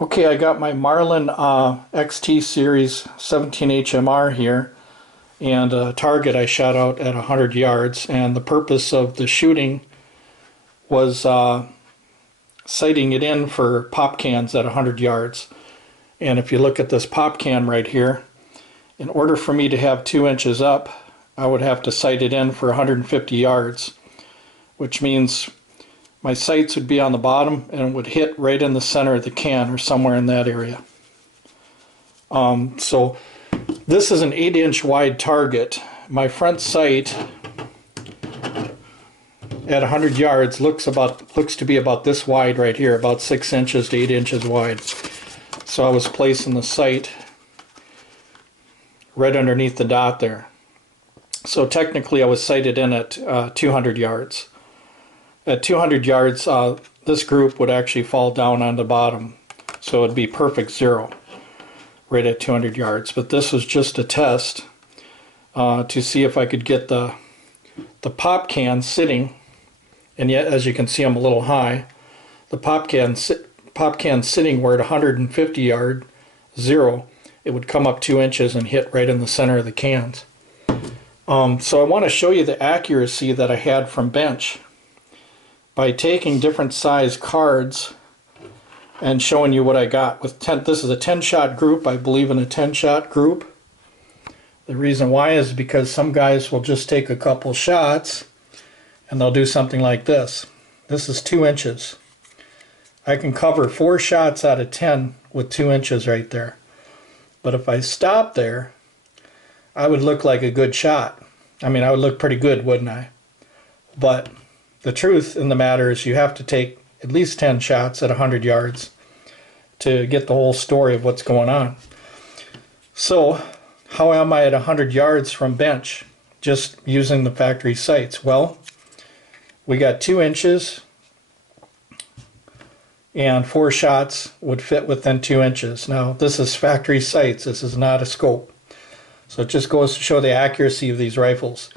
Okay, I got my Marlin XT Series 17 HMR here, and target I shot out at 100 yards, and the purpose of the shooting was sighting it in for pop cans at 100 yards. And if you look at this pop can right here, in order for me to have 2 inches up, I would have to sight it in for 150 yards, which means my sights would be on the bottom and it would hit right in the center of the can or somewhere in that area. So this is an 8-inch wide target. My front sight at 100 yards looks to be about this wide right here, about 6 inches to 8 inches wide. So I was placing the sight right underneath the dot there. So technically I was sighted in at 200 yards. At 200 yards, this group would actually fall down on the bottom, so it would be perfect zero right at 200 yards. But this was just a test to see if I could get the pop can sitting, and yet as you can see I'm a little high. The pop can sitting where at 150 yard zero, it would come up 2 inches and hit right in the center of the cans. So I want to show you the accuracy that I had from bench by taking different size cards and showing you what I got with 10. This is a 10-shot group, I believe in a 10-shot group. The reason why is because some guys will just take a couple shots and they'll do something like this. This is 2 inches. I can cover 4 shots out of 10 with 2 inches right there. But if I stop there, I would look like a good shot. I mean, I would look pretty good, wouldn't I? But the truth in the matter is you have to take at least 10 shots at 100 yards to get the whole story of what's going on. So how am I at 100 yards from bench just using the factory sights? Well, we got 2 inches and 4 shots would fit within 2 inches. Now this is factory sights, this is not a scope. So it just goes to show the accuracy of these rifles.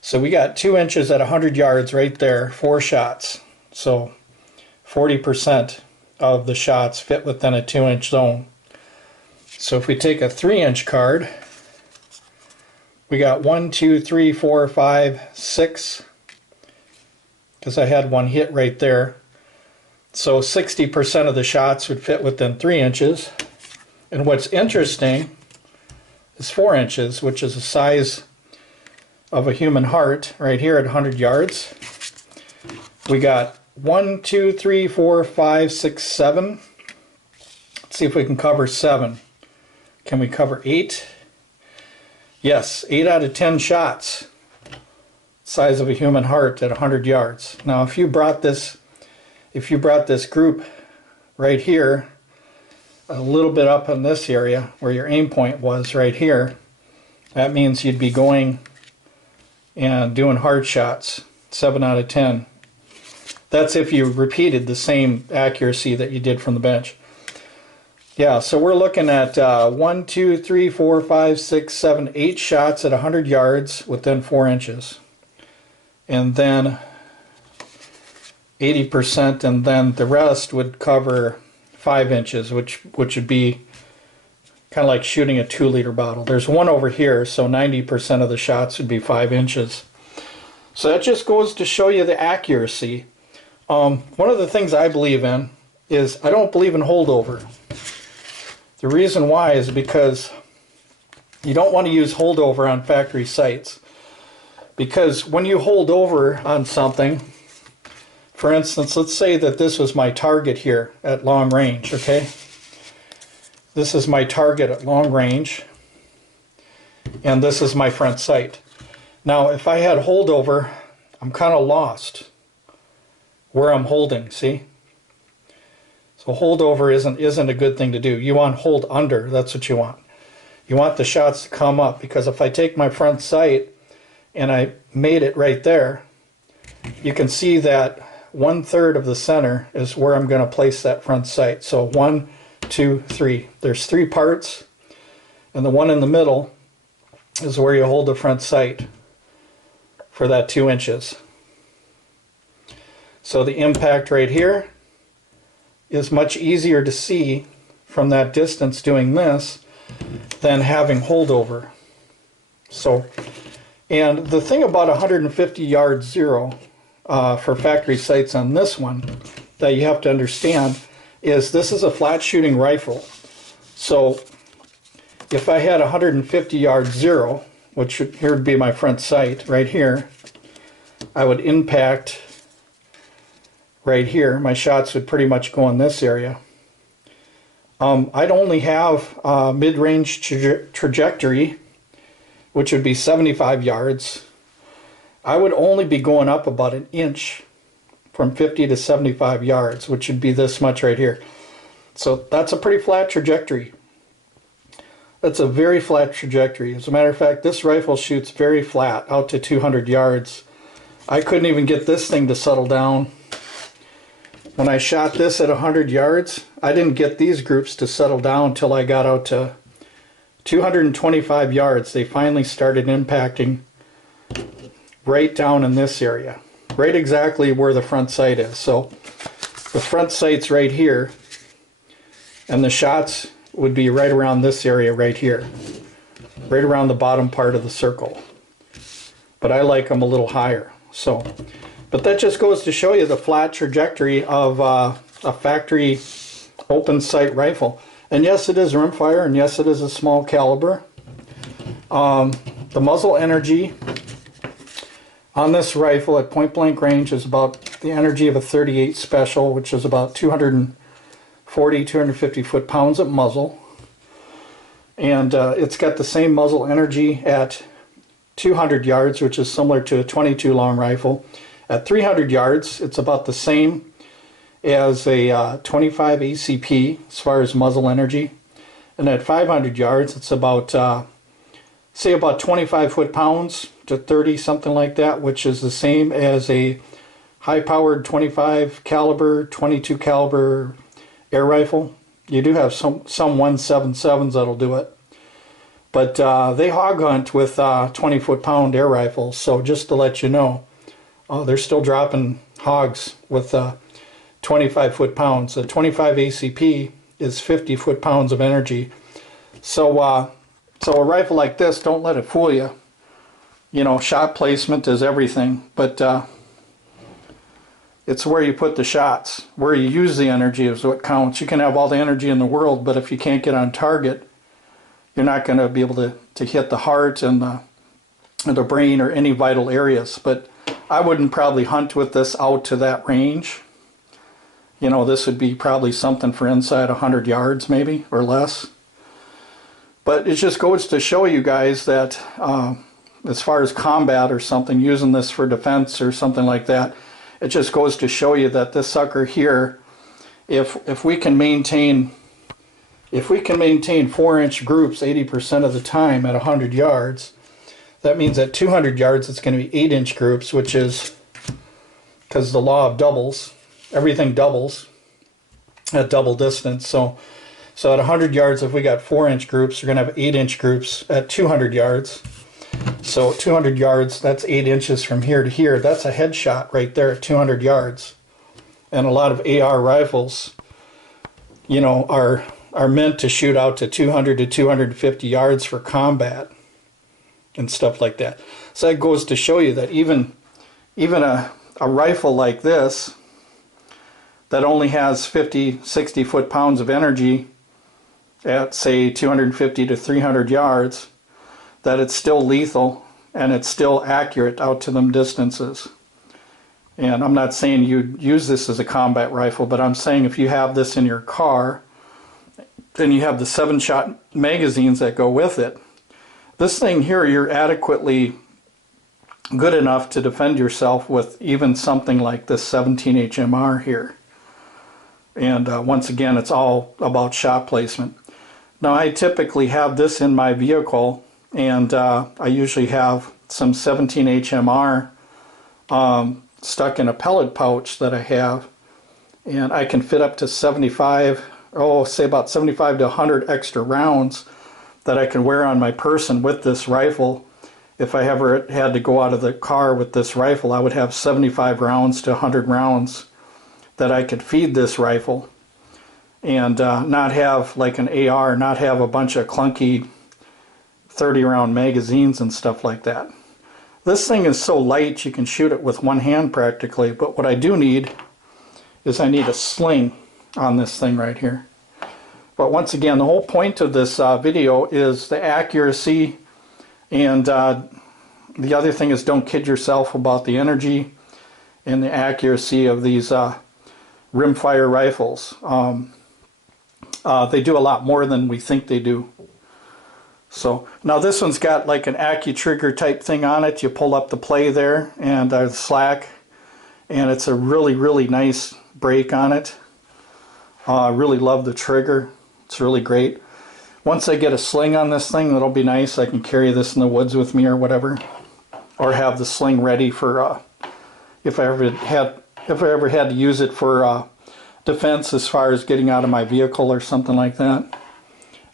So we got 2 inches at 100 yards right there, 4 shots. So 40% of the shots fit within a 2-inch zone. So if we take a 3-inch card, we got 1, 2, 3, 4, 5, 6, because I had one hit right there. So 60% of the shots would fit within 3 inches. And what's interesting is 4 inches, which is the size of a human heart right here at 100 yards. We got 1, 2, 3, 4, 5, 6, 7. Let's see if we can cover 7. Can we cover 8? Yes, 8 out of 10 shots. Size of a human heart at 100 yards. Now if you brought this group right here a little bit up in this area where your aim point was right here, that means you'd be going and doing hard shots, 7 out of 10. That's if you repeated the same accuracy that you did from the bench. Yeah, so we're looking at 1, 2, 3, 4, 5, 6, 7, 8 shots at 100 yards within 4 inches. And then 80%, and then the rest would cover 5 inches, which would be kind of like shooting a 2-liter bottle. There's one over here, so 90% of the shots would be 5 inches. So that just goes to show you the accuracy. One of the things I believe in is I don't believe in holdover. The reason why is because you don't want to use holdover on factory sights. Because when you hold over on something, for instance, let's say that this was my target here at long range, okay? This is my target at long range, and this is my front sight. Now, if I had holdover, I'm kind of lost where I'm holding, see? So holdover isn't a good thing to do. You want hold under, that's what you want. You want the shots to come up, because if I take my front sight and I made it right there, you can see that 1/3 of the center is where I'm going to place that front sight. So 1, 2, 3. There's 3 parts, and the one in the middle is where you hold the front sight for that 2 inches. So the impact right here is much easier to see from that distance doing this than having holdover. So, and the thing about 150 yard zero for factory sights on this one that you have to understand is this is a flat shooting rifle. So if I had 150 yard zero, which here would be my front sight right here, I would impact right here. My shots would pretty much go in this area. I'd only have mid-range trajectory, which would be 75 yards. I would only be going up about an inch from 50 to 75 yards, which would be this much right here. So that's a pretty flat trajectory. That's a very flat trajectory. As a matter of fact, this rifle shoots very flat out to 200 yards. I couldn't even get this thing to settle down. When I shot this at 100 yards, I didn't get these groups to settle down until I got out to 225 yards. They finally started impacting right down in this area, right exactly where the front sight is. So the front sight's right here, and the shots would be right around this area right here, right around the bottom part of the circle. But I like them a little higher. So, but that just goes to show you the flat trajectory of a factory open sight rifle. And yes, it is rimfire, and yes, it is a small caliber. The muzzle energy on this rifle at point blank range is about the energy of a 38 special, which is about 240, 250 foot-pounds at muzzle. And it's got the same muzzle energy at 200 yards, which is similar to a 22 long rifle. At 300 yards, it's about the same as a 25 ACP as far as muzzle energy. And at 500 yards, it's about, say about 25 foot-pounds to 30, something like that, which is the same as a high-powered 25 caliber, 22 caliber air rifle. You do have some 177s that'll do it. But they hog hunt with 20 foot-pound air rifles, so just to let you know, they're still dropping hogs with 25 foot-pounds. The 25 ACP is 50 foot-pounds of energy. So, so a rifle like this, don't let it fool you. You know, shot placement is everything, but it's where you put the shots. Where you use the energy is what counts. You can have all the energy in the world, but if you can't get on target, you're not going to be able to hit the heart and the brain or any vital areas. But I wouldn't probably hunt with this out to that range. You know, this would be probably something for inside 100 yards maybe or less. But it just goes to show you guys that as far as combat or something, using this for defense or something like that, it just goes to show you that this sucker here, if we can maintain 4-inch groups 80% of the time at 100 yards, that means at 200 yards it's going to be 8-inch groups, which is because the law of doubles, everything doubles at double distance. So at 100 yards, if we got 4-inch groups, we're going to have 8-inch groups at 200 yards. So 200 yards, that's 8 inches from here to here. That's a headshot right there at 200 yards. And a lot of AR rifles, you know, are meant to shoot out to 200 to 250 yards for combat and stuff like that. So that goes to show you that even a rifle like this that only has 50, 60 foot-pounds of energy at, say, 250 to 300 yards, that it's still lethal and it's still accurate out to them distances. And I'm not saying you use this as a combat rifle, but I'm saying if you have this in your car, then you have the 7-shot magazines that go with it. This thing here, you're adequately good enough to defend yourself with even something like this 17 HMR here. And once again, it's all about shot placement. Now, I typically have this in my vehicle, and I usually have some 17 HMR stuck in a pellet pouch that I have, and I can fit up to 75, say about 75 to 100 extra rounds that I can wear on my person with this rifle. If I ever had to go out of the car with this rifle, I would have 75 rounds to 100 rounds that I could feed this rifle. and not have like an AR, not have a bunch of clunky 30 round magazines and stuff like that. This thing is so light you can shoot it with one hand practically, but what I do need is I need a sling on this thing right here. But once again, the whole point of this video is the accuracy, and the other thing is don't kid yourself about the energy and the accuracy of these rimfire rifles. They do a lot more than we think they do. So now this one's got like an AccuTrigger type thing on it. You pull up the play there and the slack, and it's a really, really nice break on it. I really love the trigger. It's really great. Once I get a sling on this thing, that'll be nice. I can carry this in the woods with me or whatever, or have the sling ready for if I ever had to use it for defense, as far as getting out of my vehicle or something like that.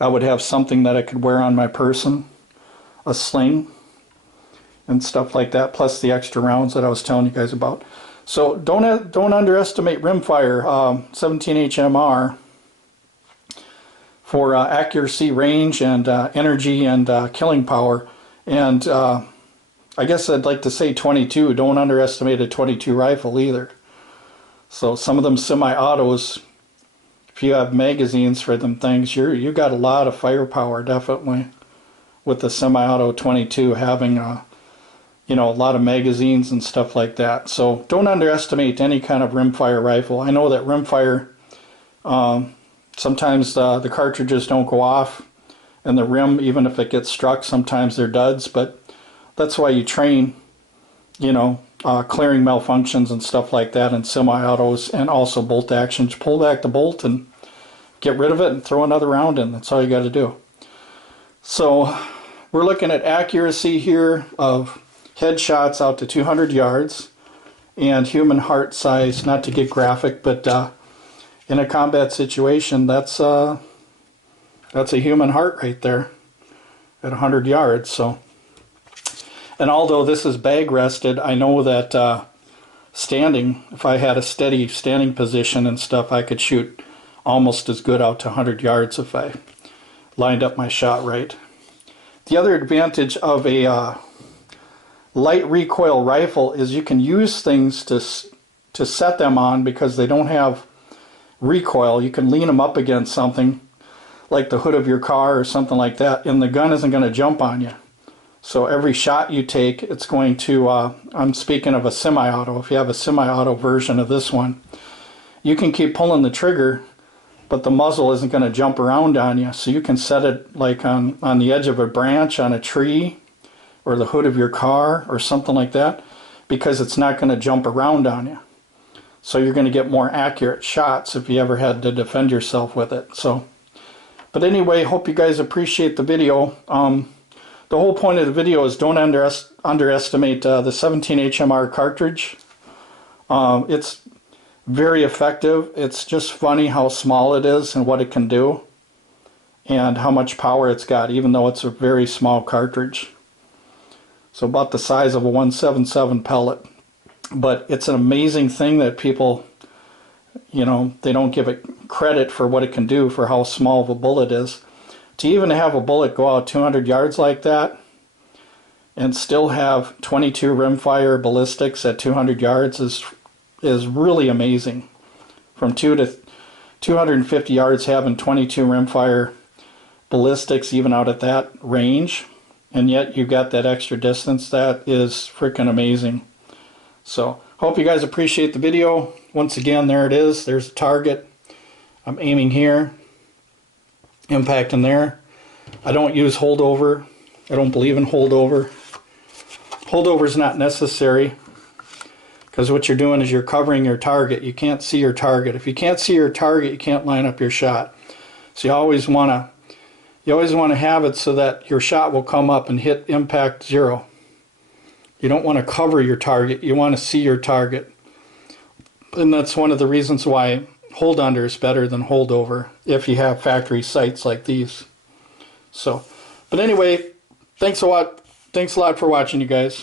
I would have something that I could wear on my person, a sling and stuff like that, plus the extra rounds that I was telling you guys about. So don't underestimate rimfire 17HMR for accuracy, range, and energy and killing power. And I guess I'd like to say 22. Don't underestimate a 22 rifle either. So some of them semi-autos, if you have magazines for them things, you got a lot of firepower definitely with the semi-auto 22 having you know, a lot of magazines and stuff like that. So don't underestimate any kind of rimfire rifle. I know that rimfire, sometimes the cartridges don't go off, and the rim, even if it gets struck, sometimes they're duds. But that's why you train, you know, clearing malfunctions and stuff like that in semi-autos, and also bolt actions. Pull back the bolt and get rid of it and throw another round in. That's all you got to do. So we're looking at accuracy here of headshots out to 200 yards and human heart size, not to get graphic, but in a combat situation, that's a human heart right there at 100 yards. So, and although this is bag rested, I know that standing, if I had a steady standing position and stuff, I could shoot almost as good out to 100 yards if I lined up my shot right. The other advantage of a light recoil rifle is you can use things to set them on, because they don't have recoil. You can lean them up against something like the hood of your car or something like that, and the gun isn't going to jump on you. So every shot you take, it's going to, I'm speaking of a semi-auto. If you have a semi-auto version of this one, you can keep pulling the trigger, but the muzzle isn't going to jump around on you. So you can set it like on the edge of a branch on a tree, or the hood of your car or something like that, because it's not going to jump around on you. So you're going to get more accurate shots if you ever had to defend yourself with it. So, but anyway, hope you guys appreciate the video. The whole point of the video is don't underestimate the 17HMR cartridge. It's very effective. It's just funny how small it is and what it can do, and how much power it's got, even though it's a very small cartridge. So about the size of a 177 pellet. But it's an amazing thing that people, you know, they don't give it credit for what it can do, for how small of a bullet is. To even have a bullet go out 200 yards like that and still have 22 rimfire ballistics at 200 yards is really amazing. From 250 yards, having 22 rimfire ballistics even out at that range, and yet you got that extra distance, that is freaking amazing. So hope you guys appreciate the video. Once again, there it is. There's the target. I'm aiming here, impacting there. I don't use holdover. I don't believe in holdover. Holdover is not necessary, because what you're doing is you're covering your target. You can't see your target. If you can't see your target, you can't line up your shot. So you always want to have it so that your shot will come up and hit impact 0. You don't want to cover your target. You want to see your target. And that's one of the reasons why hold under is better than holdover if you have factory sights like these. So, but anyway, thanks a lot for watching, you guys.